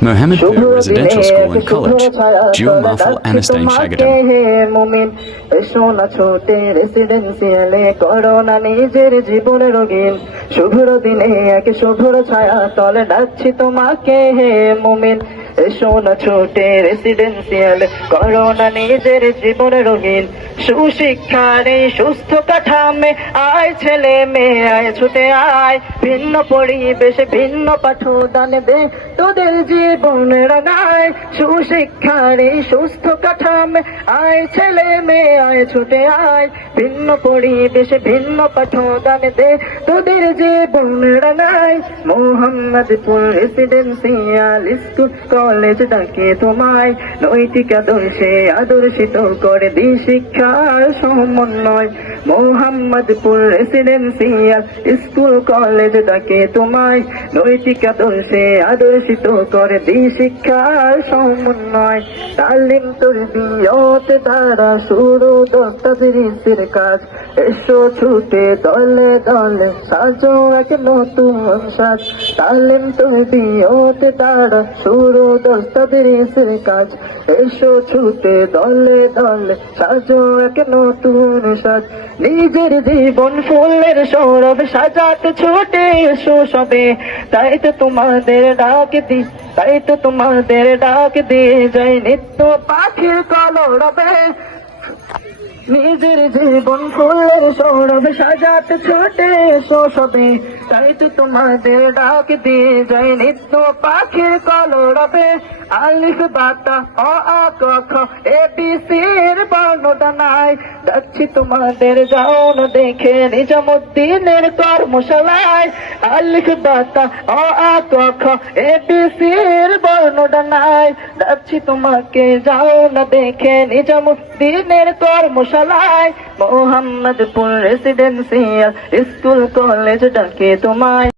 Mohammedpur Residential School and College, Jewel Mahfal Anastain Shagadam. শুভ্র দিনে এক শুভ্র ছায়া তলে ডাকছি তোমাকে হে মুমিন এসো না ছোটে রেসিডেন্সিয়ালে করোনা নিজের জীবন রঙিন। সুশিক্ষার এই সুস্থ কাঠামে আয় ছেলে মেয়ে, আয় ছুটে আয়। ভিন্ন পরিবেশে ভিন্ন পাঠদান দে তোদের জীবন রাঙায়। সুশিক্ষার এই সুস্থ কাঠামে আয় ছেলে মেয়ে, আয় ছুটে আয়। ভিন্ন পরিবেশে, ভিন্ন পাঠদান দে। তোদের জীবন রাঙায় মোহাম্মদপুর রেসিডেন্সিয়াল স্কুল কলেজ ডাকে তোমায়। নৈতিক আদর্শে আদর্শিত করে দি শিক্ষার সমন্বয়। মোহাম্মদপুর রেসিডেন্সিয়াল স্কুল কলেজ ডাকে তোমায়। নৈতিক আদর্শে আদর্শিত করে দি শিক্ষার সমন্বয়। তালিম তোর বিয়ত দ্বারা শুরু দস্তাবিরিসের কাজ। এসো ছুটে দলে দলে, সাজো এক নতুন সাজ। তালিম তোর বিয়ত দ্বারা শুরু কাজ। এসো ছুটে দলে দলে, সাজো এক নতুন সাজ। নিজের জীবন ফুলের সৌরভ সাজাতে ছুটে এসো সবে। তাই তো তোমাদের ডাক দি, তাই তো তোমাদের ডাক দিয়ে যাই নিত্য পাখির কলরবে। নিজের জীবন ফুলের সৌরভ সাজাতে ছোটে শোষবে। তাই তো তোমাদের ডাক দিয়ে যায় নিত্য পাখির কলরবে। আলিফ বাতা অ আ ক খ এ বি সি এর বর্ণদানায় যাচ্ছি তোমাদের যাওন দেখে নিজামুদ্দিনের কর্মশালায়। আলিফ বাতা অ আ ক খ এ বি সি এর তোমাকে যাও না দেখে নিজামুদ্দিনের কর্মশালায়। মোহাম্মদপুর রেসিডেন্সিয়াল স্কুল কলেজ ডাকে তোমায়।